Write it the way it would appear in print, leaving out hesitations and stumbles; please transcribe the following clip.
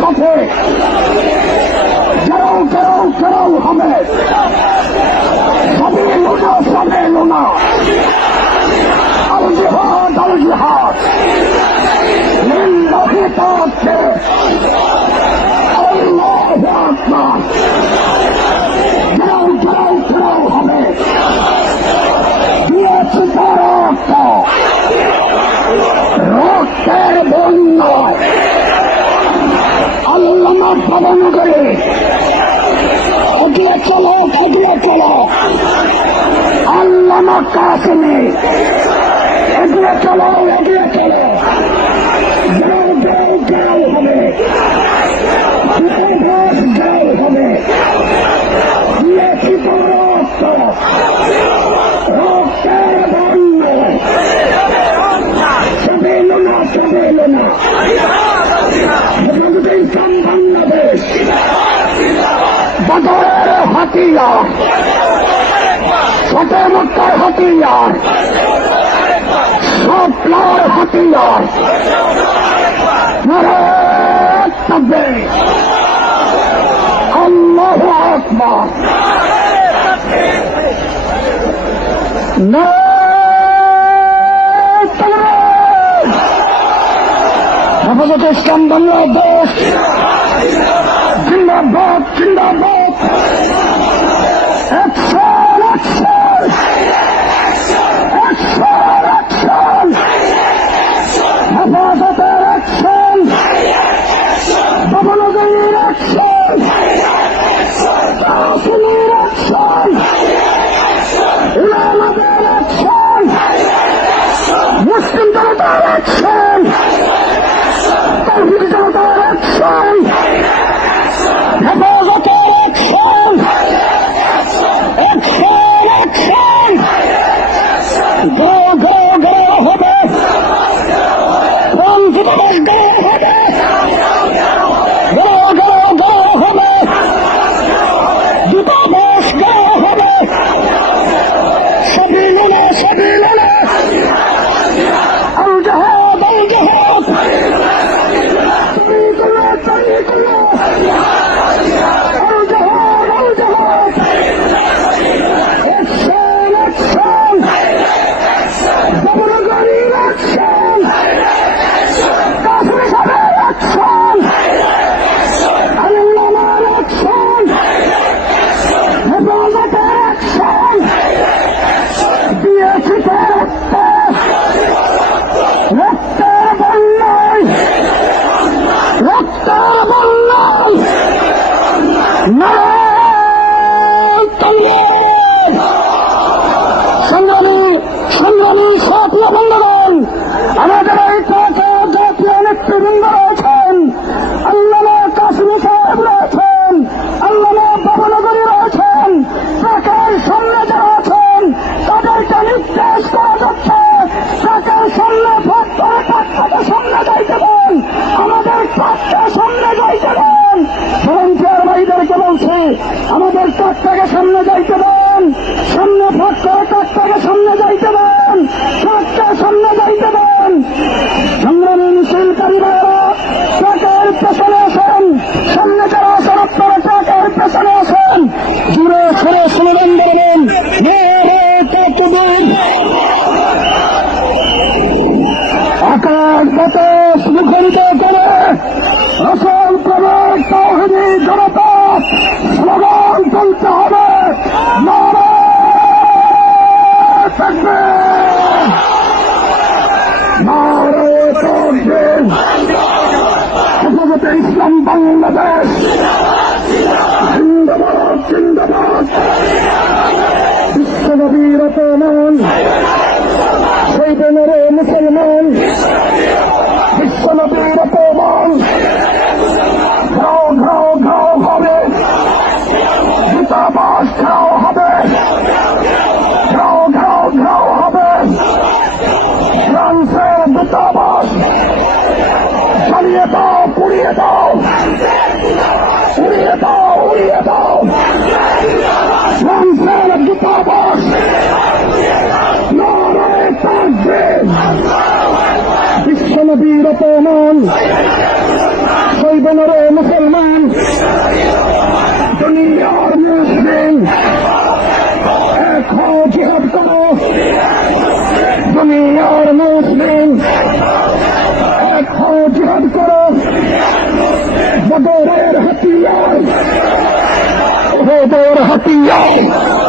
সাথে কেউ কেউ কেউ হবে, সবই লোনা সবে লোনা। আল জিহাদ আল জিহাদ লিল্লাহি তাআলা আল্লাহু আকবার। কেউ কেউ কেউ হবে, দিয়েছে রক্ত, রক্তের বন্যায় আল্লামা ভবনগরে এগিয়ে চলো, এগিয়ে চলো। আল্লামা কাসেমে এগিয়ে চলো, এগিয়ে চলো। গাও গাও গাও হবে, গাও হবে, দিয়েছি রক্ত, রক্তের বন্যায় সবে লোনা সবে লোনা। বাংলাদেশ বদরের হাতিয়ার, ছোটে মক্কার হাতিয়ার, স্বপ্নার হাতিয়ার। নারায়ে তাকবীর, আল্লাহু আকবার। নারায়ে তাকবীর। হেফাজতে ইসলাম বাংলাদেশ জিন্দাবাদ, জিন্দাবাদ। Action, action, action, action. হেফাজতের অ্যাকশন, ভবনগরীর অ্যাকশন, কাসেমের অ্যাকশন, ইমামাদের অ্যাকশন, মুসলিম জনতার অ্যাকশন, তাওহীদি জনতার অ্যাকশন, হেফাজতের অ্যাকশন, অ্যাকশন, অ্যাকশন। গো গো গো হবে, বন্ধুবাস গো হবে, গো গো গো হবে, দূতাবাস গো হবে, সবই লোনা সবই লোনা। আল জিহাদ আল জিহাদ, তরিকুল্লাহ তরিকুল্লাহ, আল জিহাদ আল জিহাদ। অ্যাকশন, অ্যাকশন, ভবনগরীর অ্যাকশন, কাসেম সাহেবের অ্যাকশন, আল্লামার অ্যাকশন, হেফাজতের অ্যাকশন, দিয়েছি রক্ত, রক্তের বন্যায়, রক্তের বন্যায়। নারায়ে তাকবীর। সংগ্রামী সংগ্রামী সাথী বন্ধুগণ, আমাদের এই পথে জাতীয় নেতৃবৃন্দ রয়েছেন, আল্লামা কাসেমী সাহেব রয়েছেন, আল্লামা ভবনগরী রয়েছেন, ট্রাকের সামনে যারা আছেন তাদেরকে নির্দেশ করা যাচ্ছে ট্রাকের সামনে ভোট করে ট্রাকটাকে সামনে যাইতে দেন, আমাদের ট্রাককে সামনে যাইতে দেন। ভলান্টিয়ার ভাইদেরকে বলছি, আমাদের ট্রাকটাকে সামনে যাইতে দেন, সামনে ভোট করে ট্রাকটাকে সামনে যাইতে দেন, ট্রাকটা সামনে যাইতে দেন। সংগ্রামী মিছিলকারী ভাইয়েরা ট্রাকের পেছনে আসেন, সামনে যারা আছেন আপনারা ট্রাকের পেছনে আসেন। জুড়ে সরে স্লোগান দেবেন, নারায়ে তাকবীর। আকাশ বাতাস মুখরিত করে রসুল প্রেমের তাওহীদি জনতা স্লোগান তুলতে হবে, নারায়ে তাকবীর, নারায়ে তাকবীর। হেফাজতে ইসলাম বাংলাদেশ জিন্দাবাদ, জিন্দাবাদ। বিশ্বনবীর অপমান, শহীদে নূরে মুসলমান, বিশ্বনবীর অপমান। ঘাও ঘাও ঘাও হবে, দূতাবাস ঘাও হবে, ঘাও ঘাও ঘাও হবে। ফ্রান্সের দূতাবাস জ্বালিয়ে দাও, পুড়িয়ে দাও, উড়িয়ে দাও, উড়িয়ে দাও। ফ্রান্সের দূতাবাস, নারায়ে তাকবীর। বিশ্বনবীর অপমান, শহীদে শোনরে মুসলমান, দুনিয়ার মুসলিম এক হও, জিহাদ করো। দুনিয়ার মুসলিম এক হও, জিহাদ করো। বদরের হাতিয়ার, ওহুদের হাতিয়ার